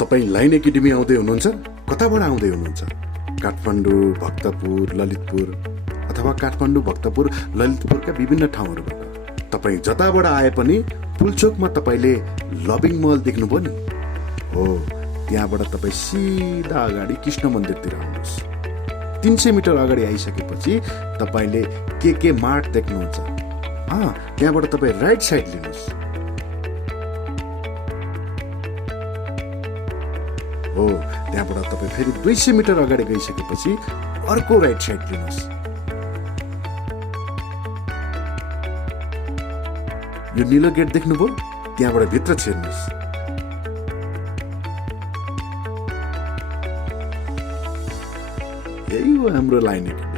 तपाईँ line academy आउँदै हुनुहुन्छ? कताबाट आउँदै हुनुहुन्छ? काठमाडौँ, भक्तपुर, ललितपुर अथवा काठमाडौँ, भक्तपुर, ललितपुरका विभिन्न ठाउँहरूबाट तपाईँ जताबाट आए पनि पुलचोकमा तपाईँले लभिङ मल देख्नुभयो नि? हो, त्यहाँबाट तपाईँ सिधा अगाडि कृष्ण मन्दिरतिर आउनुहोस्। 300 मिटर अगाडि आइसकेपछि तपाईँले के मार्ट देख्नुहुन्छ। त्यहाँबाट तपाईँ राइट साइड लिनुहोस्। हो, त्यहाँबाट तपाईँ फेरि 200 मिटर अगाडि गइसकेपछि अर्को राइट साइड लिनुहोस्। यो निलो गेट देख्नुभयो? त्यहाँबाट भित्र छिर्नुहोस्। यही हो हाम्रो लाइन एकाडेमी।